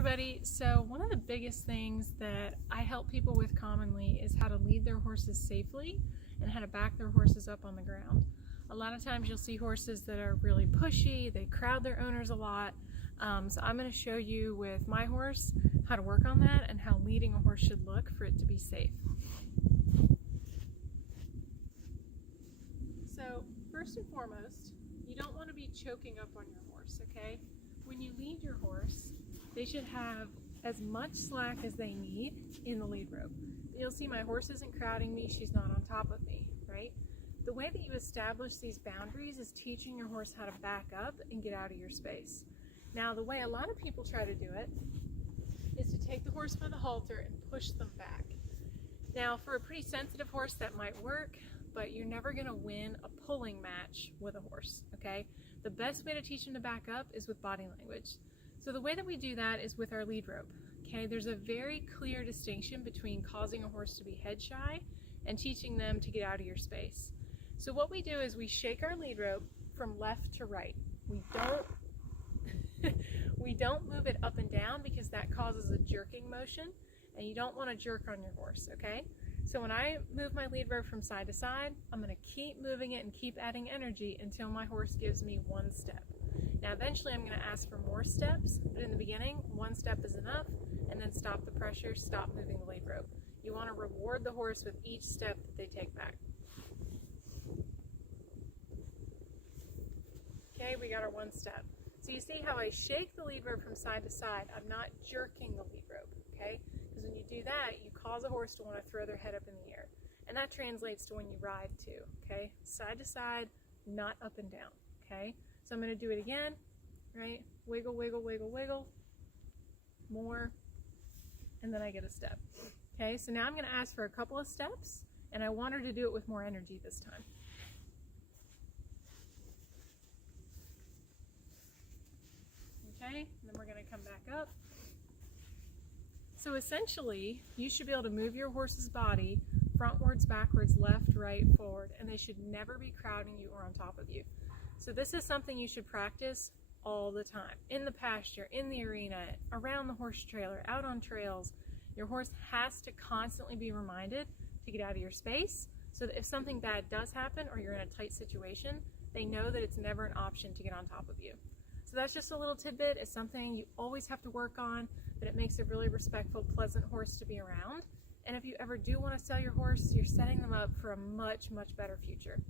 everybody. So one of the biggest things that I help people with commonly is how to lead their horses safely and how to back their horses up on the ground. A lot of times you'll see horses that are really pushy, they crowd their owners a lot. So I'm going to show you with my horse how to work on that and how leading a horse should look for it to be safe. So first and foremost, you don't want to be choking up on your horse, okay? When you lead your horse, they should have as much slack as they need in the lead rope. You'll see my horse isn't crowding me, she's not on top of me, right? The way that you establish these boundaries is teaching your horse how to back up and get out of your space. Now, the way a lot of people try to do it is to take the horse by the halter and push them back. Now, for a pretty sensitive horse, that might work, but you're never going to win a pulling match with a horse, okay? The best way to teach them to back up is with body language. So the way that we do that is with our lead rope, okay? There's a very clear distinction between causing a horse to be head shy and teaching them to get out of your space. So what we do is we shake our lead rope from left to right. We don't move it up and down because that causes a jerking motion, and you don't want to jerk on your horse, okay? So when I move my lead rope from side to side, I'm going to keep moving it and keep adding energy until my horse gives me one step. Now eventually I'm going to ask for more steps, but in the beginning, one step is enough, and then stop the pressure, stop moving the lead rope. You want to reward the horse with each step that they take back. Okay, we got our one step. So you see how I shake the lead rope from side to side. I'm not jerking the lead rope, okay? Because when you do that, you cause a horse to want to throw their head up in the air. And that translates to when you ride too, okay? Side to side, not up and down, okay? So I'm going to do it again, right? Wiggle, wiggle, wiggle, wiggle. More. And then I get a step. Okay, so now I'm going to ask for a couple of steps, and I want her to do it with more energy this time. Okay, and then we're going to come back up. So essentially, you should be able to move your horse's body frontwards, backwards, left, right, forward, and they should never be crowding you or on top of you. So this is something you should practice all the time. In the pasture, in the arena, around the horse trailer, out on trails. Your horse has to constantly be reminded to get out of your space so that if something bad does happen or you're in a tight situation, they know that it's never an option to get on top of you. So that's just a little tidbit. It's something you always have to work on, but it makes a really respectful, pleasant horse to be around. And if you ever do want to sell your horse, you're setting them up for a much, much better future.